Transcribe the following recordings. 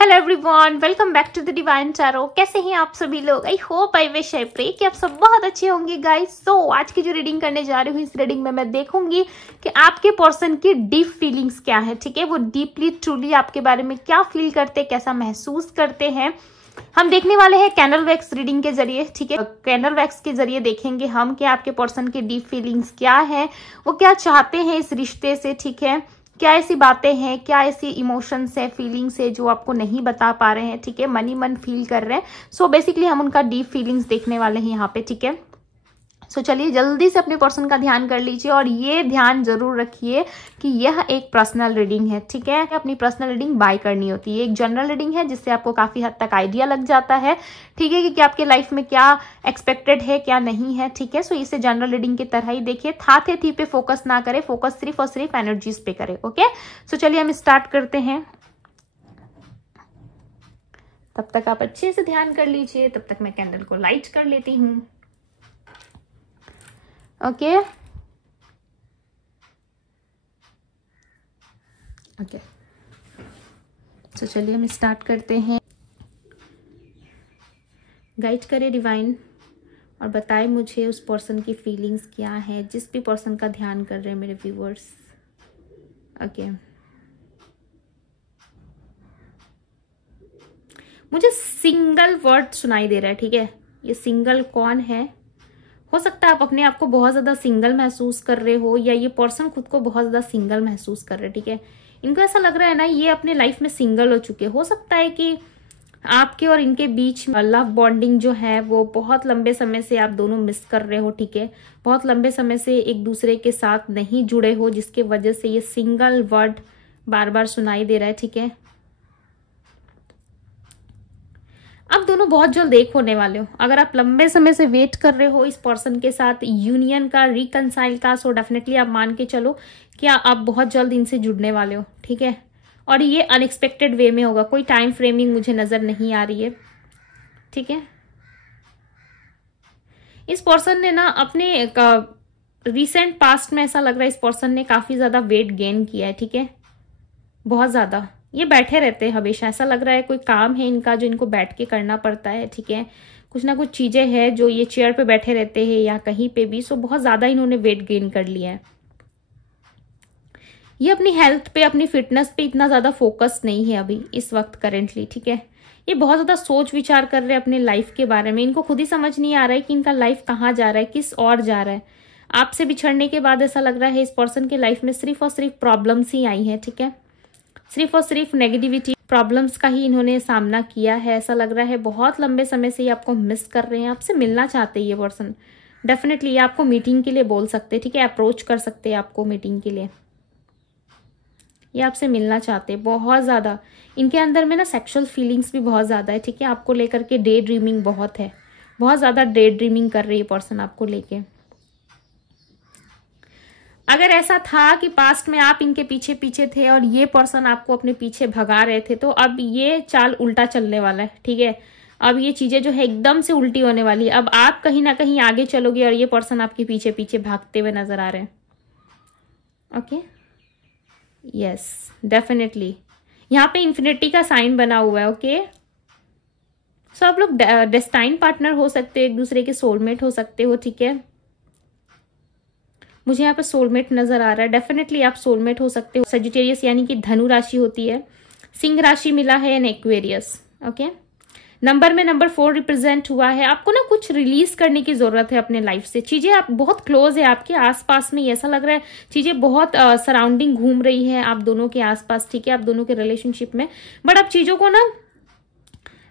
Hello everyone, welcome back to the divine tarot. कैसे हैं आप सभी लोग? I hope I wish I pray कि आप सब बहुत अच्छे होंगे गाइस। सो आज की जो रीडिंग करने जा रही हूँ, इस रीडिंग में मैं देखूंगी कि आपके पर्सन की डीप फीलिंग्स क्या है। ठीक है, वो डीपली ट्रूली आपके बारे में क्या फील करते, कैसा महसूस करते हैं, हम देखने वाले हैं कैंडल वैक्स रीडिंग के जरिए। ठीक है, कैंडल वैक्स के जरिए देखेंगे हम कि आपके पर्सन की डीप फीलिंग्स क्या है, वो क्या चाहते हैं इस रिश्ते से। ठीक है, क्या ऐसी बातें हैं, क्या ऐसी इमोशंस है, फीलिंग्स है जो आपको नहीं बता पा रहे हैं। ठीक है, मनी मन फील कर रहे हैं। सो बेसिकली हम उनका डीप फीलिंग्स देखने वाले हैं यहाँ पे। ठीक है, सो चलिए जल्दी से अपने पर्सन का ध्यान कर लीजिए और ये ध्यान जरूर रखिए कि यह एक पर्सनल रीडिंग है। ठीक है, अपनी पर्सनल रीडिंग बाय करनी होती है। एक जनरल रीडिंग है जिससे आपको काफी हद तक आइडिया लग जाता है। ठीक है, कि आपके लाइफ में क्या एक्सपेक्टेड है, क्या नहीं है। ठीक है, सो इसे जनरल रीडिंग की तरह ही देखिए, था थे थी पे फोकस ना करे, फोकस सिर्फ और सिर्फ एनर्जीज पे करे। ओके, सो चलिए हम स्टार्ट करते हैं। तब तक आप अच्छे से ध्यान कर लीजिए, तब तक मैं कैंडल को लाइट कर लेती हूँ। ओके ओके, तो चलिए हम स्टार्ट करते हैं। गाइड करे डिवाइन और बताए मुझे उस पर्सन की फीलिंग्स क्या है, जिस भी पर्सन का ध्यान कर रहे हैं मेरे व्यूअर्स। ओके, मुझे सिंगल वर्ड सुनाई दे रहा है। ठीक है, ये सिंगल कौन है? हो सकता है आप अपने आप को बहुत ज्यादा सिंगल महसूस कर रहे हो, या ये पर्सन खुद को बहुत ज्यादा सिंगल महसूस कर रहे हैं। ठीक है, इनको ऐसा लग रहा है ना, ये अपने लाइफ में सिंगल हो चुके। हो सकता है कि आपके और इनके बीच लव बॉन्डिंग जो है वो बहुत लंबे समय से आप दोनों मिस कर रहे हो। ठीक है, बहुत लंबे समय से एक दूसरे के साथ नहीं जुड़े हो, जिसके वजह से ये सिंगल वर्ड बार बार सुनाई दे रहा है। ठीक है, अब दोनों बहुत जल्द एक होने वाले हो। अगर आप लंबे समय से वेट कर रहे हो इस पर्सन के साथ यूनियन का, रिकनसाइल का, सो डेफिनेटली आप मान के चलो कि आप बहुत जल्द इनसे जुड़ने वाले हो। ठीक है, और ये अनएक्सपेक्टेड वे में होगा, कोई टाइम फ्रेमिंग मुझे नजर नहीं आ रही है। ठीक है, इस पर्सन ने ना अपने रिसेंट पास्ट में ऐसा लग रहा है इस पर्सन ने काफी ज्यादा वेट गेन किया है। ठीक है, बहुत ज्यादा ये बैठे रहते हैं हमेशा। ऐसा लग रहा है कोई काम है इनका जो इनको बैठ के करना पड़ता है। ठीक है, कुछ ना कुछ चीजें हैं जो ये चेयर पे बैठे रहते हैं या कहीं पे भी। सो बहुत ज्यादा इन्होंने वेट गेन कर लिया है। ये अपनी हेल्थ पे, अपनी फिटनेस पे इतना ज्यादा फोकस नहीं है अभी इस वक्त करेंटली। ठीक है, ये बहुत ज्यादा सोच विचार कर रहे हैं अपने लाइफ के बारे में। इनको खुद ही समझ नहीं आ रहा है कि इनका लाइफ कहाँ जा रहा है, किस और जा रहा है। आपसे बिछड़ने के बाद ऐसा लग रहा है इस पर्सन के लाइफ में सिर्फ और सिर्फ प्रॉब्लम्स ही आई है। ठीक है, सिर्फ और सिर्फ नेगेटिविटी, प्रॉब्लम्स का ही इन्होंने सामना किया है। ऐसा लग रहा है बहुत लंबे समय से ये आपको मिस कर रहे हैं, आपसे मिलना चाहते हैं ये पर्सन। डेफिनेटली ये आपको मीटिंग के लिए बोल सकते हैं। ठीक है, अप्रोच कर सकते हैं आपको मीटिंग के लिए। ये आपसे मिलना चाहते हैं बहुत ज्यादा। इनके अंदर में ना सेक्सुअल फीलिंग्स भी बहुत ज्यादा है। ठीक है, आपको लेकर के डे ड्रीमिंग बहुत है, बहुत ज्यादा डे ड्रीमिंग कर रही है पर्सन आपको लेके। अगर ऐसा था कि पास्ट में आप इनके पीछे पीछे थे और ये पर्सन आपको अपने पीछे भगा रहे थे, तो अब ये चाल उल्टा चलने वाला है। ठीक है, अब ये चीजें जो है एकदम से उल्टी होने वाली है। अब आप कहीं ना कहीं आगे चलोगे और ये पर्सन आपके पीछे पीछे भागते हुए नजर आ रहे हैं। ओके, यस, डेफिनेटली यहाँ पे इन्फिनिटी का साइन बना हुआ है। ओके, सो आप लोग डेस्टाइन पार्टनर हो सकते हो, एक दूसरे के सोलमेट हो सकते हो। ठीक है, मुझे यहाँ पे सोलमेट नजर आ रहा है। डेफिनेटली आप सोलमेट हो सकते हो। सजिटेरियस यानी कि धनु राशि होती है, सिंह राशि मिला है, एंड एक्वेरियस। ओके, नंबर में नंबर 4 रिप्रेजेंट हुआ है। आपको ना कुछ रिलीज करने की जरूरत है अपने लाइफ से। चीजें आप बहुत क्लोज है आपके आसपास में, ऐसा लग रहा है चीजें बहुत सराउंडिंग घूम रही है आप दोनों के आसपास। ठीक है, आप दोनों के रिलेशनशिप में, बट आप चीजों को ना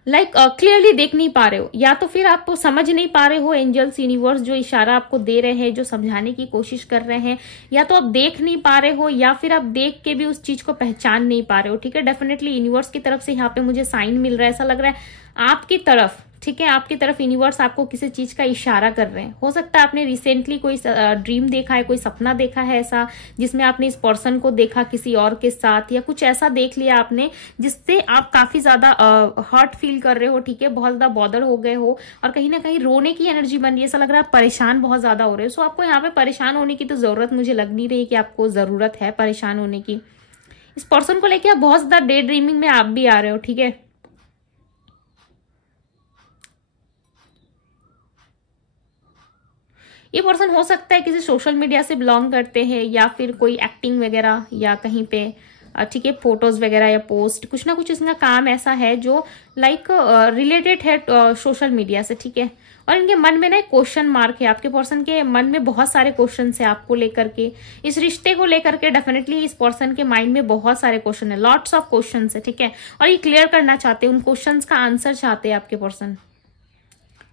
क्लियरली देख नहीं पा रहे हो, या तो फिर आप समझ नहीं पा रहे हो। एंजल्स, यूनिवर्स जो इशारा आपको दे रहे हैं, जो समझाने की कोशिश कर रहे हैं, या तो आप देख नहीं पा रहे हो, या फिर आप देख के भी उस चीज को पहचान नहीं पा रहे हो। ठीक है, डेफिनेटली यूनिवर्स की तरफ से यहाँ पे मुझे साइन मिल रहा है। ऐसा लग रहा है आपकी तरफ। ठीक है, आपकी तरफ यूनिवर्स आपको किसी चीज का इशारा कर रहे हैं। हो सकता है आपने रिसेंटली कोई ड्रीम देखा है, कोई सपना देखा है ऐसा, जिसमें आपने इस पर्सन को देखा किसी और के साथ, या कुछ ऐसा देख लिया आपने जिससे आप काफी ज्यादा हर्ट फील कर रहे हो। ठीक है, बहुत ज्यादा बॉदर हो गए हो और कहीं ना कहीं रोने की एनर्जी बन रही है। ऐसा लग रहा है परेशान बहुत ज्यादा हो रहे हो। सो आपको यहाँ पे परेशान होने की तो जरूरत मुझे लग नहीं रही कि आपको जरूरत है परेशान होने की। इस पर्सन को लेके आप बहुत ज्यादा डे ड्रीमिंग में आप भी आ रहे हो, ठीक है। ये पर्सन हो सकता है किसी सोशल मीडिया से बिलोंग करते हैं या फिर कोई एक्टिंग वगैरह या कहीं पे, ठीक है, फोटोज वगैरह या पोस्ट, कुछ ना कुछ इसका काम ऐसा है जो लाइक रिलेटेड है सोशल मीडिया से, ठीक है। और इनके मन में ना एक क्वेश्चन मार्क है, आपके पर्सन के मन में बहुत सारे क्वेश्चन है आपको लेकर के, इस रिश्ते को लेकर के। डेफिनेटली इस पर्सन के माइंड में बहुत सारे क्वेश्चन है, लॉट्स ऑफ क्वेश्चन है, ठीक है। और ये क्लियर करना चाहते हैं, उन क्वेश्चन का आंसर चाहते हैं आपके पर्सन।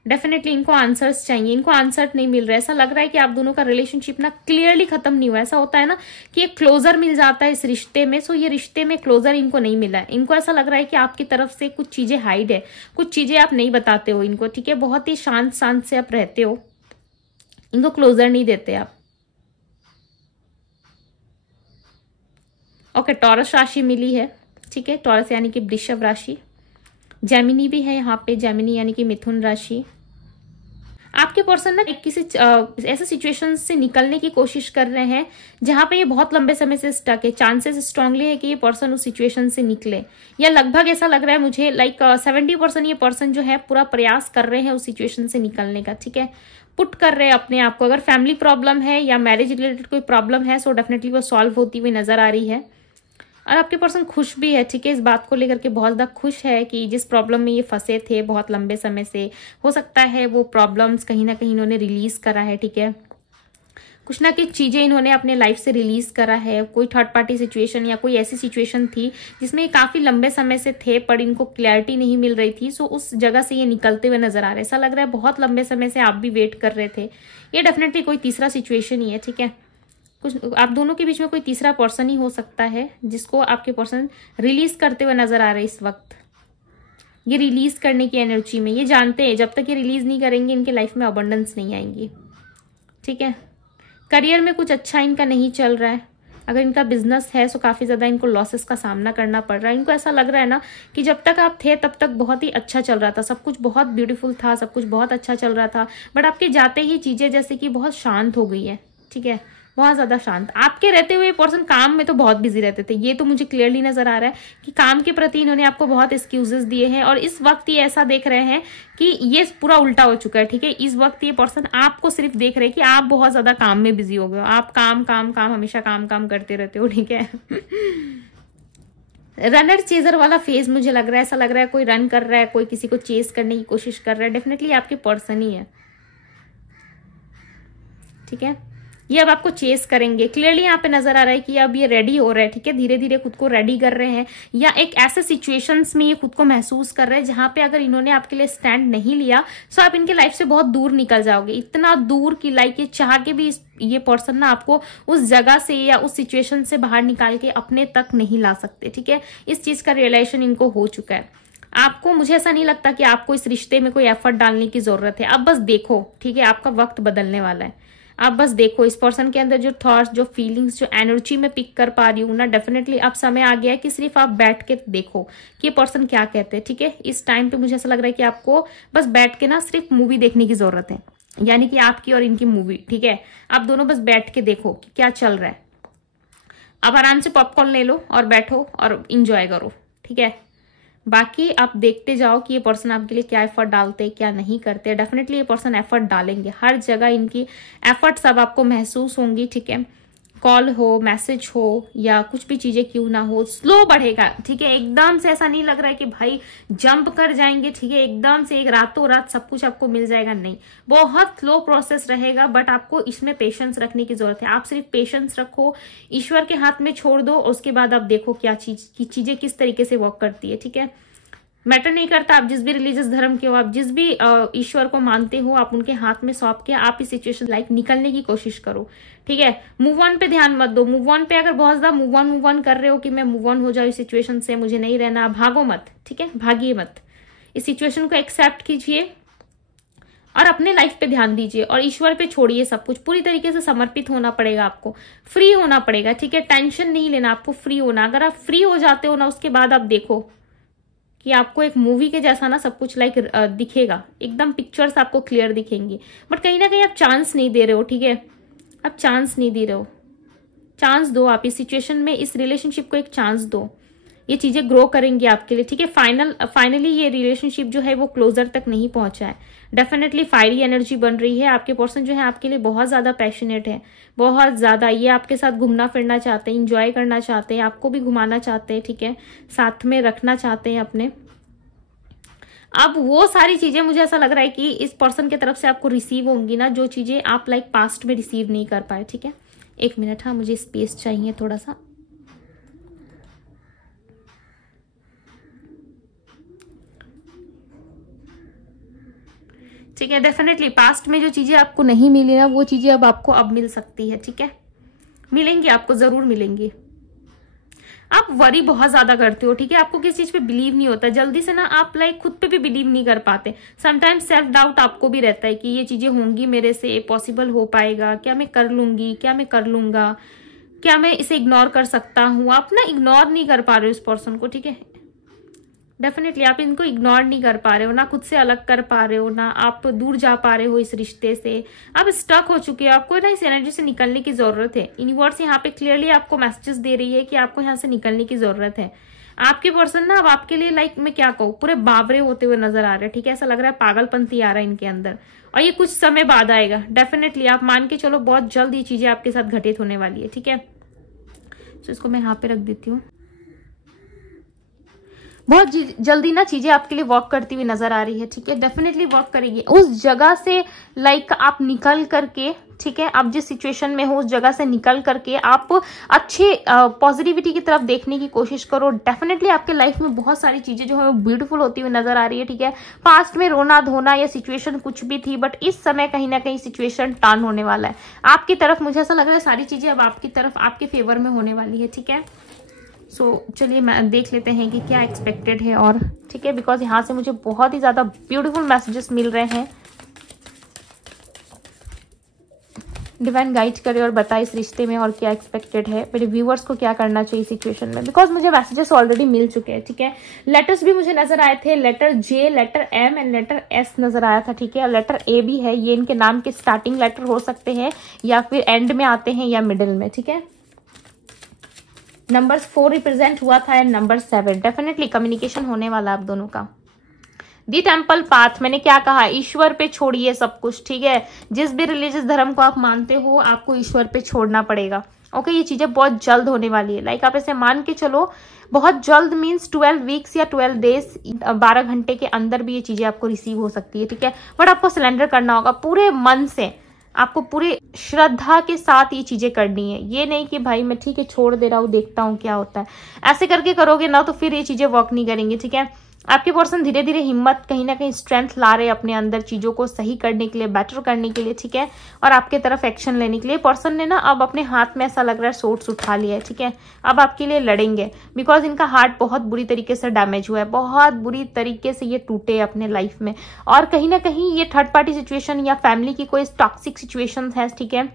डेफिनेटली इनको आंसर्स चाहिए, इनको आंसर नहीं मिल रहा है। ऐसा लग रहा है कि आप दोनों का रिलेशनशिप ना क्लियरली खत्म नहीं हुआ। ऐसा होता है ना कि एक क्लोजर मिल जाता है इस रिश्ते में, सो ये रिश्ते में क्लोजर इनको नहीं मिला है। इनको ऐसा लग रहा है कि आपकी तरफ से कुछ चीजें हाइड है, कुछ चीजें आप नहीं बताते हो इनको, ठीक है। बहुत ही शांत शांत से आप रहते हो, इनको क्लोजर नहीं देते आप। ओके, टॉरस राशि मिली है, ठीक है। टॉरस यानी कि वृषभ राशि। जेमिनी भी है यहाँ पे, जेमिनी यानी कि मिथुन राशि। आपके पर्सन ना किसी ऐसे सिचुएशन से निकलने की कोशिश कर रहे हैं जहां पे ये बहुत लंबे समय से स्टक है। चांसेस स्ट्रांगली है कि ये पर्सन उस सिचुएशन से निकले, या लगभग ऐसा लग रहा है मुझे लाइक 70% ये पर्सन जो है पूरा प्रयास कर रहे हैं उस सिचुएशन से निकलने का, ठीक है। पुट कर रहे हैं अपने आप को। अगर फैमिली प्रॉब्लम है या मैरिज रिलेटेड कोई प्रॉब्लम है, सो डेफिनेटली वो सॉल्व होती हुई नजर आ रही है। और आपके पर्सन खुश भी है, ठीक है। इस बात को लेकर के बहुत ज्यादा खुश है कि जिस प्रॉब्लम में ये फंसे थे बहुत लंबे समय से, हो सकता है वो प्रॉब्लम्स कहीं ना कहीं इन्होंने रिलीज करा है, ठीक है। कुछ ना कुछ चीजें इन्होंने अपने लाइफ से रिलीज करा है। कोई थर्ड पार्टी सिचुएशन या कोई ऐसी सिचुएशन थी जिसमें काफी लंबे समय से थे पर इनको क्लैरिटी नहीं मिल रही थी, सो उस जगह से ये निकलते हुए नजर आ रहे हैं। ऐसा लग रहा है बहुत लंबे समय से आप भी वेट कर रहे थे। ये डेफिनेटली कोई तीसरा सिचुएशन ही है, ठीक है। कुछ आप दोनों के बीच में कोई तीसरा पर्सन ही हो सकता है जिसको आपके पर्सन रिलीज करते हुए नजर आ रहे हैं इस वक्त। ये रिलीज करने की एनर्जी में, ये जानते हैं जब तक ये रिलीज नहीं करेंगे इनके लाइफ में अबंडेंस नहीं आएंगी, ठीक है। करियर में कुछ अच्छा इनका नहीं चल रहा है। अगर इनका बिजनेस है तो काफी ज्यादा इनको लॉसेस का सामना करना पड़ रहा है। इनको ऐसा लग रहा है ना कि जब तक आप थे तब तक बहुत ही अच्छा चल रहा था, सब कुछ बहुत ब्यूटीफुल था, सब कुछ बहुत अच्छा चल रहा था, बट आपके जाते ही चीजें जैसे कि बहुत शांत हो गई है, ठीक है। बहुत ज्यादा शांत। आपके रहते हुए पर्सन काम में तो बहुत बिजी रहते थे, ये तो मुझे क्लियरली नजर आ रहा है कि काम के प्रति इन्होंने आपको बहुत एक्सक्यूजेस दिए हैं। और इस वक्त ये ऐसा देख रहे हैं कि ये पूरा उल्टा हो चुका है, ठीक है। इस वक्त ये पर्सन आपको सिर्फ देख रहे हैं कि आप बहुत ज्यादा काम में बिजी हो गए हो। आप काम काम काम हमेशा काम काम करते रहते हो, ठीक है। रनर चेजर वाला फेज मुझे लग रहा है। ऐसा लग रहा है कोई रन कर रहा है, कोई किसी को चेस करने की कोशिश कर रहा है। डेफिनेटली आपके पर्सन ही है, ठीक है। ये अब आपको चेस करेंगे। क्लियरली यहाँ पे नजर आ रहा है कि अब ये रेडी हो रहा है, ठीक है। धीरे धीरे खुद को रेडी कर रहे हैं, या एक ऐसे सिचुएशंस में ये खुद को महसूस कर रहे हैं जहां पे अगर इन्होंने आपके लिए स्टैंड नहीं लिया तो आप इनके लाइफ से बहुत दूर निकल जाओगे। इतना दूर कि लाइक ये चाह के भी ये पर्सन ना आपको उस जगह से या उस सिचुएशन से बाहर निकाल के अपने तक नहीं ला सकते, ठीक है। इस चीज का रियलाइजेशन इनको हो चुका है। आपको, मुझे ऐसा नहीं लगता कि आपको इस रिश्ते में कोई एफर्ट डालने की जरूरत है। अब बस देखो, ठीक है। आपका वक्त बदलने वाला है। आप बस देखो इस पर्सन के अंदर जो थॉट्स, जो फीलिंग्स, जो एनर्जी में पिक कर पा रही हूँ ना, डेफिनेटली अब समय आ गया है कि सिर्फ आप बैठ के देखो कि ये पर्सन क्या कहते हैं, ठीक है। इस टाइम पे मुझे ऐसा लग रहा है कि आपको बस बैठ के ना सिर्फ मूवी देखने की जरूरत है, यानी कि आपकी और इनकी मूवी, ठीक है। आप दोनों बस बैठ के देखो कि क्या चल रहा है। आप आराम से पॉपकॉर्न ले लो और बैठो और इंजॉय करो, ठीक है। बाकी आप देखते जाओ कि ये पर्सन आपके लिए क्या एफर्ट डालते, क्या नहीं करते। डेफिनेटली ये पर्सन एफर्ट डालेंगे, हर जगह इनकी एफर्ट्स अब आपको महसूस होंगी, ठीक है। कॉल हो, मैसेज हो या कुछ भी चीजें क्यों ना हो, स्लो बढ़ेगा, ठीक है। एकदम से ऐसा नहीं लग रहा है कि भाई जंप कर जाएंगे, ठीक है। एकदम से एक रातों रात सब कुछ आपको मिल जाएगा, नहीं। बहुत स्लो प्रोसेस रहेगा, बट आपको इसमें पेशेंस रखने की जरूरत है। आप सिर्फ पेशेंस रखो, ईश्वर के हाथ में छोड़ दो, और उसके बाद आप देखो क्या चीजें किस तरीके से वर्क करती है, ठीक है। मैटर नहीं करता आप जिस भी रिलीजियस धर्म के हो, आप जिस भी ईश्वर को मानते हो, आप उनके हाथ में सौंप के आप इस सिचुएशन लाइक निकलने की कोशिश करो, ठीक है। मूव ऑन पे ध्यान मत दो। मूव ऑन पे अगर बहुत ज्यादा मूव ऑन कर रहे हो कि मैं मूव ऑन हो जाऊँ इस सिचुएशन से, मुझे नहीं रहना, भागो मत, ठीक है। भागिए मत, इस सिचुएशन को एक्सेप्ट कीजिए और अपने लाइफ पे ध्यान दीजिए और ईश्वर पे छोड़िए सब कुछ। पूरी तरीके से समर्पित होना पड़ेगा आपको, फ्री होना पड़ेगा, ठीक है। टेंशन नहीं लेना, आपको फ्री होना। अगर आप फ्री हो जाते हो ना, उसके बाद आप देखो कि आपको एक मूवी के जैसा ना सब कुछ लाइक दिखेगा, एकदम पिक्चर्स आपको क्लियर दिखेंगी। बट कहीं ना कहीं आप चांस नहीं दे रहे हो, ठीक है। आप चांस नहीं दे रहे हो, चांस दो, आप इस सिचुएशन में इस रिलेशनशिप को एक चांस दो, ये चीजें ग्रो करेंगी आपके लिए, ठीक है। फाइनली ये रिलेशनशिप जो है वो क्लोजर तक नहीं पहुंचा है। डेफिनेटली फायरी एनर्जी बन रही है। आपके पर्सन जो है आपके लिए बहुत ज्यादा पैशनेट है, बहुत ज्यादा। ये आपके साथ घूमना फिरना चाहते हैं, इंजॉय करना चाहते हैं, आपको भी घुमाना चाहते हैं, ठीक है, साथ में रखना चाहते हैं अपने। अब वो सारी चीजें मुझे ऐसा लग रहा है कि इस पर्सन की तरफ से आपको रिसीव होंगी ना, जो चीजें आप लाइक पास्ट में रिसीव नहीं कर पाए, ठीक है। एक मिनट, हाँ मुझे स्पेस चाहिए थोड़ा सा। ठीक है, डेफिनेटली पास्ट में जो चीजें आपको नहीं मिली ना, वो चीजें अब आपको अब मिल सकती है, ठीक है, मिलेंगी आपको, जरूर मिलेंगी। आप वरी बहुत ज्यादा करते हो, ठीक है, आपको किसी चीज पे बिलीव नहीं होता जल्दी से ना, आप लाइक खुद पे भी बिलीव नहीं कर पाते। समटाइम्स सेल्फ डाउट आपको भी रहता है कि ये चीजें होंगी मेरे से, पॉसिबल हो पाएगा क्या, मैं कर लूंगी क्या, मैं कर लूंगा क्या, मैं इसे इग्नोर कर सकता हूँ। आप ना इग्नोर नहीं कर पा रहे हो इस पर्सन को, ठीक है, डेफिनेटली आप इनको इग्नोर नहीं कर पा रहे हो, ना खुद से अलग कर पा रहे हो, ना आप दूर जा पा रहे हो इस रिश्ते से। आप स्टक हो चुके हो, आपको ना इस एनर्जी से निकलने की जरूरत है। यूनिवर्स यहाँ पे क्लियरली आपको मैसेजेस दे रही है कि आपको यहाँ से निकलने की जरूरत है। आपके पर्सन ना अब आपके लिए लाइक मैं क्या कहूँ, पूरे बावरे होते हुए नजर आ रहे हैं, ठीक है, ऐसा लग रहा है पागलपंती आ रहा है इनके अंदर, और ये कुछ समय बाद आएगा। डेफिनेटली आप मान के चलो बहुत जल्द ये चीजें आपके साथ घटित होने वाली है, ठीक है। तो इसको मैं यहाँ पे रख देती हूँ। बहुत जल्दी ना चीजें आपके लिए वर्क करती हुई नजर आ रही है, ठीक है, डेफिनेटली वर्क करेगी। उस जगह से लाइक आप निकल करके, ठीक है, आप जिस सिचुएशन में हो उस जगह से निकल करके आप अच्छे पॉजिटिविटी की तरफ देखने की कोशिश करो। डेफिनेटली आपके लाइफ में बहुत सारी चीजें जो है वो ब्यूटीफुल होती हुई नजर आ रही है, ठीक है। पास्ट में रोना धोना या सिचुएशन कुछ भी थी, बट इस समय कहीं ना कहीं सिचुएशन टर्न होने वाला है आपकी तरफ। मुझे ऐसा लग रहा है सारी चीजें अब आपकी तरफ, आपके फेवर में होने वाली है, ठीक है। चलिए मैं देख लेते हैं कि क्या एक्सपेक्टेड है, और ठीक है, बिकॉज यहाँ से मुझे बहुत ही ज्यादा ब्यूटीफुल मैसेजेस मिल रहे हैं। डिवाइन गाइड करे और बताए इस रिश्ते में और क्या एक्सपेक्टेड है, मेरे व्यूअर्स को क्या करना चाहिए सिचुएशन में, बिकॉज मुझे मैसेजेस ऑलरेडी मिल चुके हैं, ठीक है। लेटर्स भी मुझे नजर आए थे, letter J, letter M and letter S नजर आया था, ठीक है। लेटर ए भी है, ये इनके नाम के स्टार्टिंग लेटर हो सकते हैं या फिर एंड में आते हैं या मिडिल में, ठीक है। नंबर 4 रिप्रेजेंट हुआ था एंड नंबर 7। डेफिनेटली कम्युनिकेशन होने वाला आप दोनों का। दी टेम्पल पाथ, मैंने क्या कहा, ईश्वर पे छोड़िए सब कुछ, ठीक है। जिस भी रिलीजियस धर्म को आप मानते हो आपको ईश्वर पे छोड़ना पड़ेगा, ओके। ये चीजें बहुत जल्द होने वाली है, लाइक आप ऐसे मान के चलो बहुत जल्द मीन्स 12 वीक्स या 12 डेज, 12 घंटे के अंदर भी ये चीजें आपको रिसीव हो सकती है, ठीक है। बट आपको सिलेंडर करना होगा पूरे मन से, आपको पूरे श्रद्धा के साथ ये चीजें करनी है। ये नहीं कि भाई मैं ठीक है छोड़ दे रहा हूँ देखता हूँ क्या होता है, ऐसे करके करोगे ना तो फिर ये चीजें वर्क नहीं करेंगी, ठीक है। आपके पर्सन धीरे धीरे हिम्मत, कहीं ना कहीं स्ट्रेंथ ला रहे अपने अंदर चीजों को सही करने के लिए, बेटर करने के लिए, ठीक है, और आपके तरफ एक्शन लेने के लिए। पर्सन ने ना अब अपने हाथ में ऐसा लग रहा है सोर्स उठा लिया है, ठीक है। अब आपके लिए लड़ेंगे बिकॉज इनका हार्ट बहुत बुरी तरीके से डैमेज हुआ है, बहुत बुरी तरीके से ये टूटे अपने लाइफ में, और कहीं ना कहीं ये थर्ड पार्टी सिचुएशन या फैमिली की कोई टॉक्सिक सिचुएशन है, ठीक है।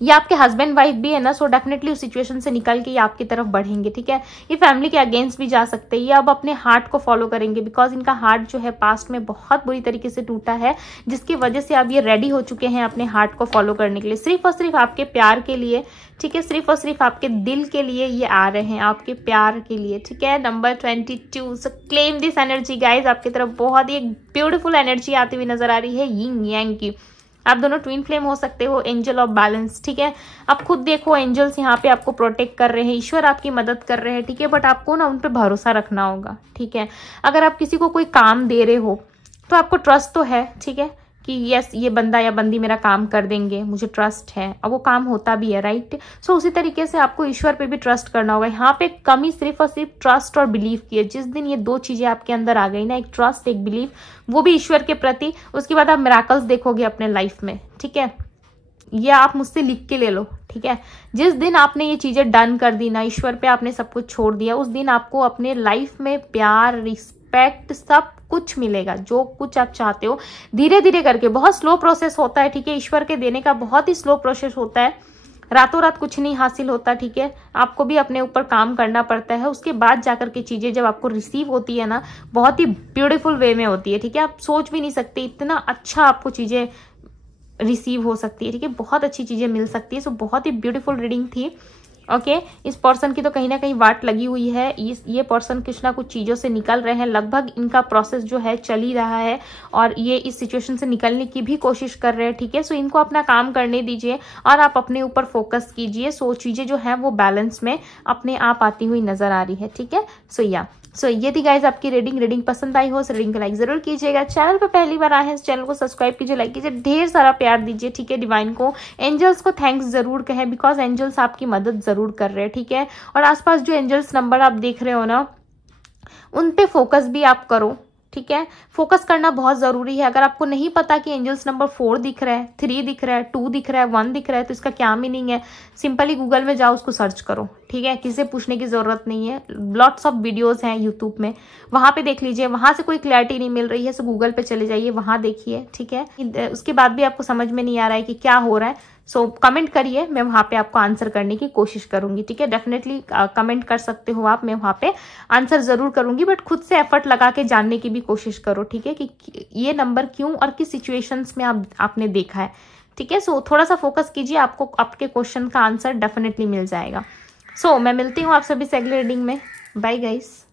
ये आपके हस्बैंड वाइफ भी है ना, सो डेफिनेटली उस सिचुएशन से निकल के ये आपकी तरफ बढ़ेंगे, ठीक है। ये फैमिली के अगेंस्ट भी जा सकते हैं, ये अब अपने हार्ट को फॉलो करेंगे बिकॉज इनका हार्ट जो है पास्ट में बहुत बुरी तरीके से टूटा है, जिसकी वजह से अब ये रेडी हो चुके हैं अपने हार्ट को फॉलो करने के लिए, सिर्फ और सिर्फ आपके प्यार के लिए, ठीक है, सिर्फ और सिर्फ आपके दिल के लिए ये आ रहे हैं, आपके प्यार के लिए, ठीक है। Number 22, so claim this energy guys. आपकी तरफ बहुत ही एक ब्यूटीफुल एनर्जी आती हुई नजर आ रही है, यिंग यांग की। आप दोनों ट्विन फ्लेम हो सकते हो, एंजल ऑफ बैलेंस, ठीक है। आप खुद देखो एंजल्स यहाँ पे आपको प्रोटेक्ट कर रहे हैं, ईश्वर आपकी मदद कर रहे हैं, ठीक है। बट आपको ना उन पे भरोसा रखना होगा, ठीक है। अगर आप किसी को कोई काम दे रहे हो तो आपको ट्रस्ट तो है, ठीक है, कि यस ये बंदा या बंदी मेरा काम कर देंगे, मुझे ट्रस्ट है, और वो काम होता भी है, राइट। सो उसी तरीके से आपको ईश्वर पे भी ट्रस्ट करना होगा। यहाँ पे कमी सिर्फ और सिर्फ ट्रस्ट और बिलीव की है। जिस दिन ये दो चीजें आपके अंदर आ गई ना, एक ट्रस्ट एक बिलीव, वो भी ईश्वर के प्रति, उसके बाद आप मिराकल्स देखोगे अपने लाइफ में, ठीक है। ये आप मुझसे लिख के ले लो, ठीक है। जिस दिन आपने ये चीजें डन कर दी ना, ईश्वर पे आपने सब कुछ छोड़ दिया, उस दिन आपको अपने लाइफ में प्यार, रिस्पेक्ट, सब कुछ मिलेगा, जो कुछ आप चाहते हो। धीरे धीरे करके, बहुत स्लो प्रोसेस होता है, ठीक है। ईश्वर के देने का बहुत ही स्लो प्रोसेस होता है, रातों रात कुछ नहीं हासिल होता, ठीक है। आपको भी अपने ऊपर काम करना पड़ता है, उसके बाद जाकर के चीजें जब आपको रिसीव होती है ना, बहुत ही ब्यूटीफुल वे में होती है, ठीक है। आप सोच भी नहीं सकते इतना अच्छा आपको चीजें रिसीव हो सकती है, ठीक है, बहुत अच्छी चीजें मिल सकती है। सो बहुत ही ब्यूटीफुल रीडिंग थी। ओके इस पर्सन की तो कहीं ना कहीं वाट लगी हुई है, ये पर्सन कुछ ना कुछ चीज़ों से निकल रहे हैं, लगभग इनका प्रोसेस जो है चल ही रहा है और ये इस सिचुएशन से निकलने की भी कोशिश कर रहे हैं, ठीक है। सो इनको अपना काम करने दीजिए और आप अपने ऊपर फोकस कीजिए। सो चीज़ें जो है वो बैलेंस में अपने आप आती हुई नजर आ रही है, ठीक है। सो ये थी गाइज आपकी रीडिंग पसंद आई हो तो रीडिंग को लाइक जरूर कीजिएगा। चैनल पर पहली बार आए हैं इस चैनल को सब्सक्राइब कीजिए, लाइक कीजिए, ढेर सारा प्यार दीजिए, ठीक है। डिवाइन को, एंजल्स को थैंक्स जरूर कहें, बिकॉज एंजल्स आपकी मदद जरूर कर रहे हैं, ठीक है। और आसपास जो एंजल्स नंबर आप देख रहे हो ना, उन पे फोकस भी आप करो, ठीक है। फोकस करना बहुत जरूरी है। अगर आपको नहीं पता कि एंजल्स नंबर 4 दिख रहा है, 3 दिख रहा है, 2 दिख रहा है, 1 दिख रहा है, तो इसका क्या मीनिंग है, सिंपली गूगल में जाओ, उसको सर्च करो, ठीक है। किसी से पूछने की जरूरत नहीं है। लॉट्स ऑफ वीडियोस हैं यूट्यूब में, वहां पे देख लीजिए। वहां से कोई क्लैरिटी नहीं मिल रही है तो गूगल पे चले जाइए, वहां देखिए, ठीक है। उसके बाद भी आपको समझ में नहीं आ रहा है कि क्या हो रहा है, सो कमेंट करिए, मैं वहां पे आपको आंसर करने की कोशिश करूंगी, ठीक है। डेफिनेटली कमेंट कर सकते हो आप, मैं वहां पे आंसर जरूर करूंगी, बट खुद से एफर्ट लगा के जानने की भी कोशिश करो, ठीक है, कि ये नंबर क्यों और किस सिचुएशंस में आपने देखा है, ठीक है। सो थोड़ा सा फोकस कीजिए, आपको आपके क्वेश्चन का आंसर डेफिनेटली मिल जाएगा। सो मैं मिलती हूँ आप सभी से अगले रीडिंग में। Bye guys.